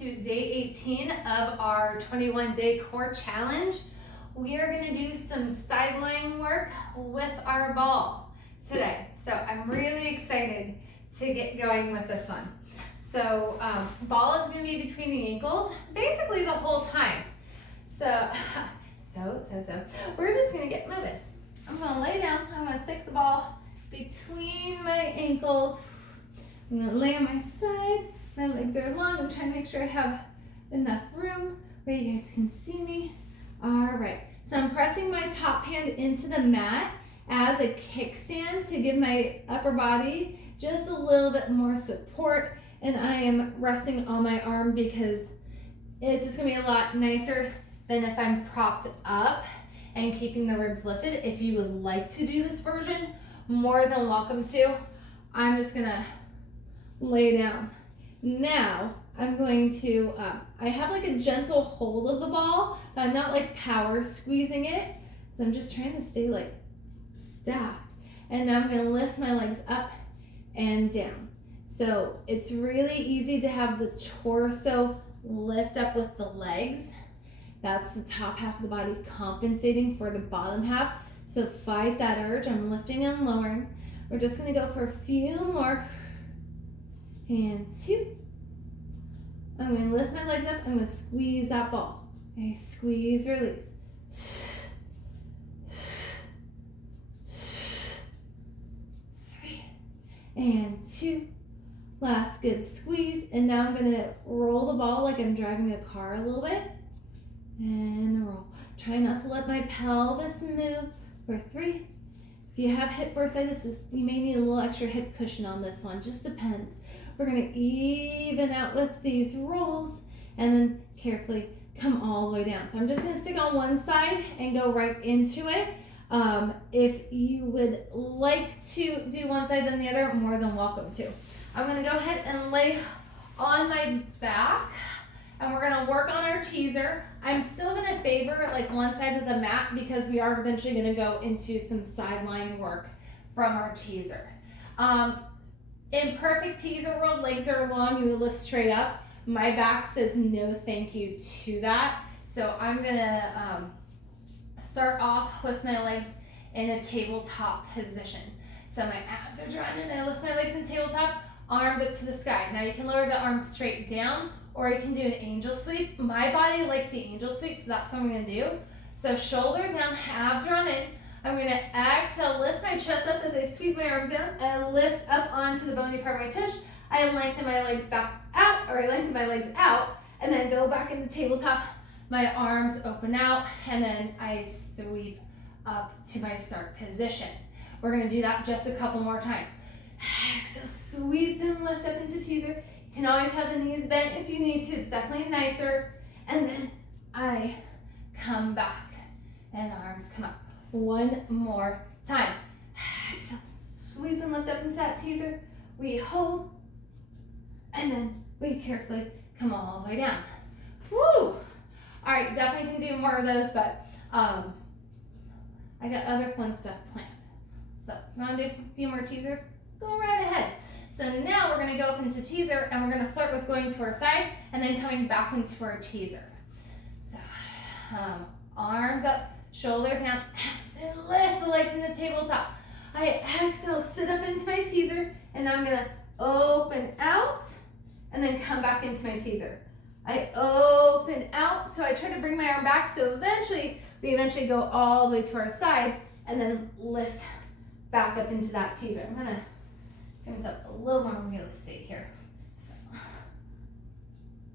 to day 18 of our 21-day core challenge. We are going to do some sideline work with our ball today. So I'm really excited to get going with this one. So ball is going to be between the ankles basically the whole time. So we're just going to get moving. I'm going to lay down. I'm going to stick the ball between my ankles. I'm going to lay on my side. My legs are long. I'm trying to make sure I have enough room where you guys can see me. All right. So I'm pressing my top hand into the mat as a kickstand to give my upper body just a little bit more support. And I am resting on my arm because it's just going to be a lot nicer than if I'm propped up and keeping the ribs lifted. If you would like to do this version, more than welcome to. I'm just going to lay down. Now, I'm going to, I have like a gentle hold of the ball, but I'm not like power squeezing it. So I'm just trying to stay like stacked. And now I'm going to lift my legs up and down. So it's really easy to have the torso lift up with the legs. That's the top half of the body compensating for the bottom half. So fight that urge. I'm lifting and lowering. We're just going to go for a few more. And 2. I'm going to lift my legs up. I'm going to squeeze that ball. Okay, squeeze, release. 3. And 2. Last good squeeze. And now I'm going to roll the ball like I'm driving a car a little bit. And roll. Try not to let my pelvis move for 3. If you have hip bursitis, you may need a little extra hip cushion on this one. Just depends. We're going to even out with these rolls and then carefully come all the way down. So I'm just going to stick on one side and go right into it. If you would like to do one side then the other, more than welcome to. I'm going to go ahead and lay on my back and we're going to work on our teaser. I'm still going to favor like one side of the mat because we are eventually going to go into some sideline work from our teaser. In perfect teaser world, legs are long, you would lift straight up. My back says no thank you to that. So I'm gonna start off with my legs in a tabletop position. So my abs are drawn in, I lift my legs in tabletop, arms up to the sky. Now you can lower the arms straight down or you can do an angel sweep. My body likes the angel sweep, so that's what I'm gonna do. So shoulders down, abs drawn in. I'm going to exhale, lift my chest up as I sweep my arms down and lift up onto the bony part of my tush. I lengthen my legs back out, or I lengthen my legs out, and then go back into tabletop. My arms open out, and then I sweep up to my start position. We're going to do that just a couple more times. Exhale, sweep and lift up into teaser. You can always have the knees bent if you need to. It's definitely nicer. And then I come back, and arms come up. One more time. Exhale, sweep and lift up into that teaser. We hold, and then we carefully come all the way down. Woo! All right, definitely can do more of those, but I got other fun stuff planned. So if you want to do a few more teasers, go right ahead. So now we're going to go up into teaser, and we're going to flirt with going to our side, and then coming back into our teaser. So arms up, shoulders down, and lift the legs in the tabletop. I exhale, sit up into my teaser, and now I'm gonna open out, and then come back into my teaser. I open out, so I try to bring my arm back, so we eventually go all the way to our side, and then lift back up into that teaser. I'm gonna give myself a little more real estate here. So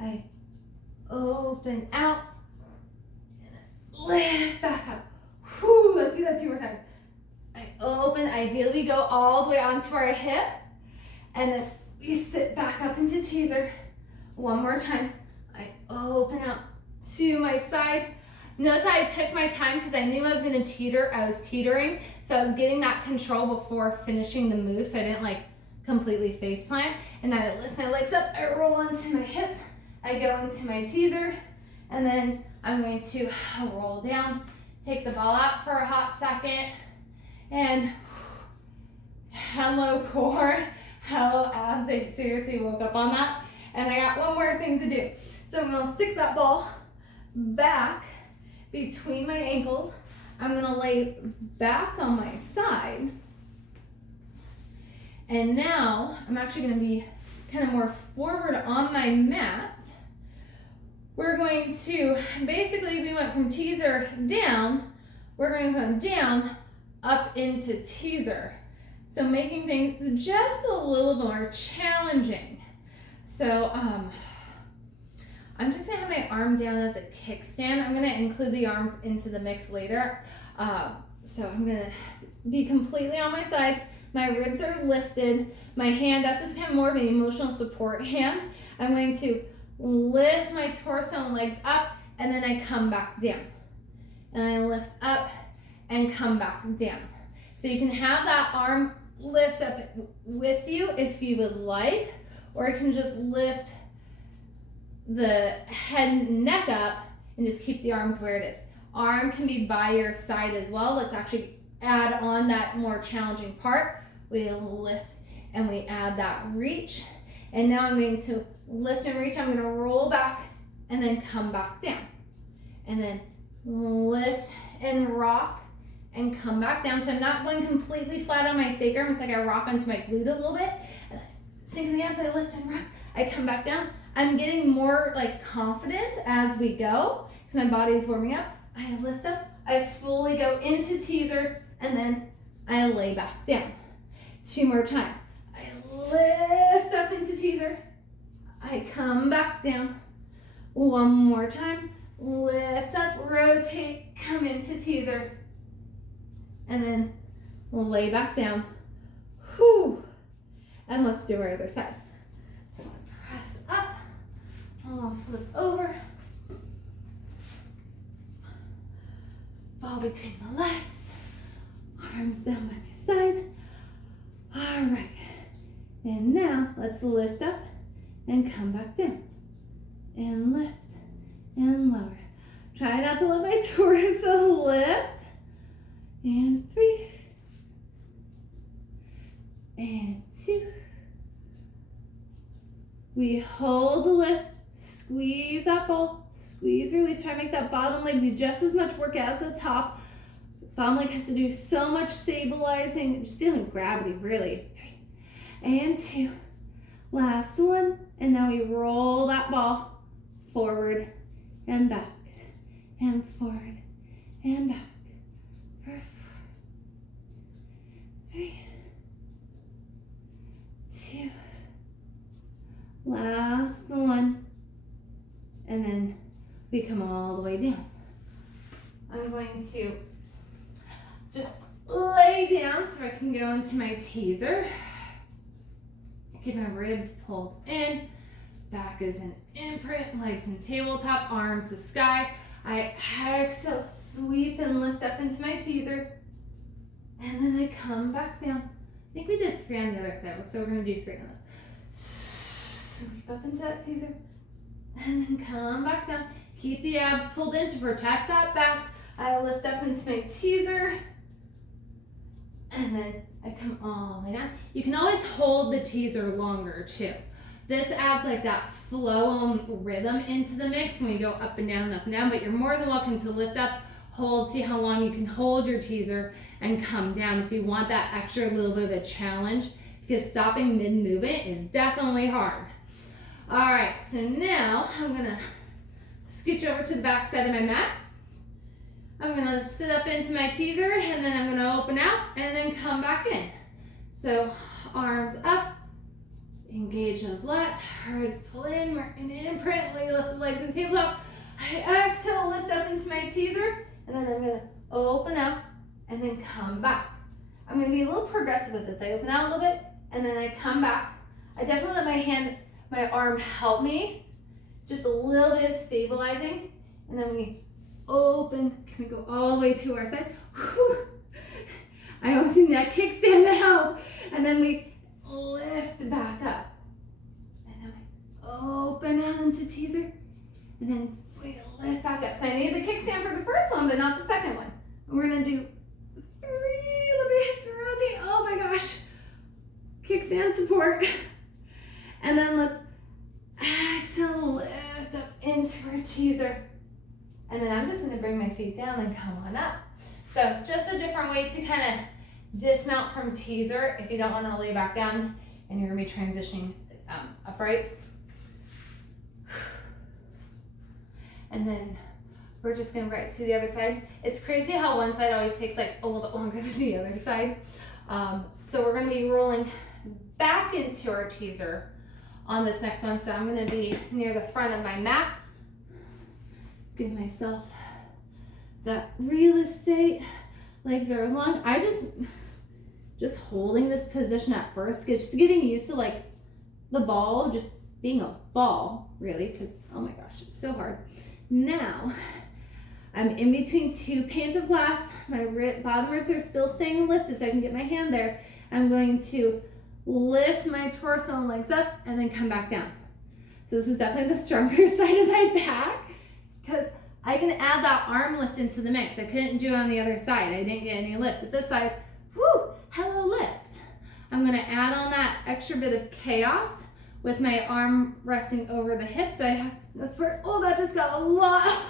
I open out, and then lift back up. Whew, let's do that 2 more times. I open, ideally we go all the way onto our hip, and then we sit back up into teaser. One more time. I open out to my side. Notice how I took my time because I knew I was going to teeter. I was teetering, so I was getting that control before finishing the move, so I didn't like completely face plant. And now I lift my legs up, I roll onto my hips, I go into my teaser, and then I'm going to roll down. Take the ball out for a hot second, and hello core, hello abs, I seriously woke up on that. And I got one more thing to do. So I'm gonna stick that ball back between my ankles. I'm gonna lay back on my side. And now I'm actually gonna be kind of more forward on my mat. We're going to, basically we went from teaser down, we're going to come down, up into teaser. So making things just a little more challenging. So I'm just gonna have my arm down as a kickstand. I'm gonna include the arms into the mix later. So I'm gonna be completely on my side. My ribs are lifted. My hand, that's just kind of more of an emotional support hand. I'm going to lift my torso and legs up, and then I come back down. And I lift up and come back down. So you can have that arm lift up with you if you would like, or you can just lift the head and neck up and just keep the arms where it is. Arm can be by your side as well. Let's actually add on that more challenging part. We lift and we add that reach. And now I'm going to lift and reach. I'm going to roll back and then come back down. And then lift and rock and come back down. So I'm not going completely flat on my sacrum. It's like I rock onto my glute a little bit. Sinking the abs, I lift and rock. I come back down. I'm getting more like confident as we go because my body is warming up. I lift up. I fully go into teaser and then I lay back down. 2 more times. I lift up into teaser. I come back down. 1 more time. Lift up, rotate, come into teaser. And then lay back down. Whew. And let's do our other side. So I'll press up. I'll flip over. Fall between the legs. Arms down by my side. All right. And now let's lift up and come back down. And lift and lower. Try not to let my torso lift. And 3. And 2. We hold the lift. Squeeze that ball. Squeeze, release. Try to make that bottom leg do just as much work as the top. Bottom leg has to do so much stabilizing, just dealing with gravity, really. 3 and 2. Last one. And now we roll that ball forward and back and forward and back. 3, 2. Last one. And then we come all the way down. I'm going to just lay down so I can go into my teaser. Get my ribs pulled in. Back is an imprint, legs in tabletop, arms to sky. I exhale, sweep and lift up into my teaser. And then I come back down. I think we did 3 on the other side, so we're going to do 3 on this. Sweep up into that teaser. And then come back down. Keep the abs pulled in to protect that back. I lift up into my teaser. And then I come all the way down. You can always hold the teaser longer too. This adds like that flow and rhythm into the mix when we go up and down, but you're more than welcome to lift up, hold, see how long you can hold your teaser and come down if you want that extra little bit of a challenge, because stopping mid-movement is definitely hard. All right, so now I'm gonna scooch over to the back side of my mat. I'm gonna sit up into my teaser and then I'm gonna open out and then come back in. So arms up, engage those lats, ribs pull in, we're in an imprint, lift the legs and tabletop. I exhale, lift up into my teaser, and then I'm gonna open out and then come back. I'm gonna be a little progressive with this. I open out a little bit and then I come back. I definitely let my arm help me, just a little bit of stabilizing, and then we open, can we go all the way to our side? Whew. I always need that kickstand to help. And then we lift back up. And then we open out into teaser. And then we lift back up. So I need the kickstand for the first one, but not the second one. And we're gonna do 3, let me hips rotate. Oh my gosh. Kickstand support. And then let's into our teaser. And then I'm just gonna bring my feet down and come on up. So just a different way to kind of dismount from teaser if you don't wanna lay back down and you're gonna be transitioning upright. And then we're just gonna right to the other side. It's crazy how one side always takes like a little bit longer than the other side. So we're gonna be rolling back into our teaser on this next one. So I'm gonna be near the front of my mat. Give myself that real estate. Legs are long. I just holding this position at first, just getting used to like the ball just being a ball, really, because oh my gosh, it's so hard. Now, I'm in between two panes of glass. My bottom ribs are still staying lifted so I can get my hand there. I'm going to lift my torso and legs up and then come back down. So this is definitely the stronger side of my back because I can add that arm lift into the mix. I couldn't do it on the other side. I didn't get any lift. But this side, whoo, hello lift. I'm gonna add on that extra bit of chaos with my arm resting over the hip. So I have this part, oh, that just got a lot.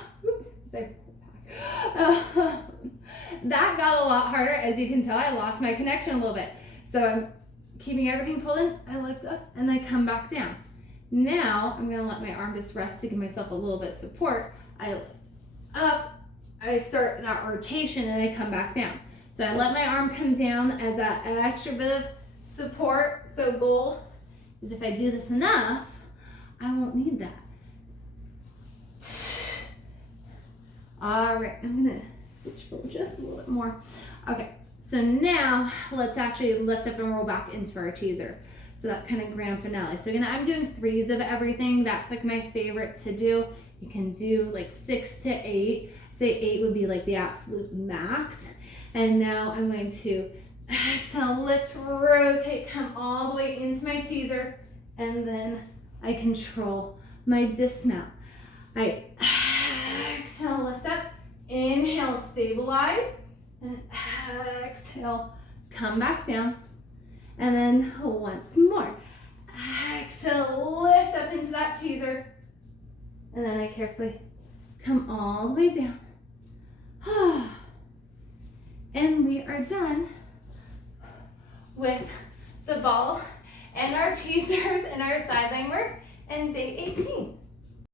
That got a lot harder. As you can tell, I lost my connection a little bit. So I'm keeping everything pulled in. I lift up and I come back down. Now I'm gonna let my arm just rest to give myself a little bit of support. I lift up, I start that rotation and I come back down. So I let my arm come down as that extra bit of support. So goal is if I do this enough, I won't need that. All right, I'm gonna switch forward just a little bit more. Okay, so now let's actually lift up and roll back into our teaser. So that kind of grand finale. So again, I'm doing 3s of everything. That's like my favorite to do. You can do like 6 to 8. Say 8 would be like the absolute max. And now I'm going to exhale, lift, rotate, come all the way into my teaser. And then I control my dismount. I exhale, lift up, inhale, stabilize, and exhale, come back down. And then once more, exhale, lift up into that teaser. And then I carefully come all the way down. And we are done with the ball and our teasers and our side leg work and day 18.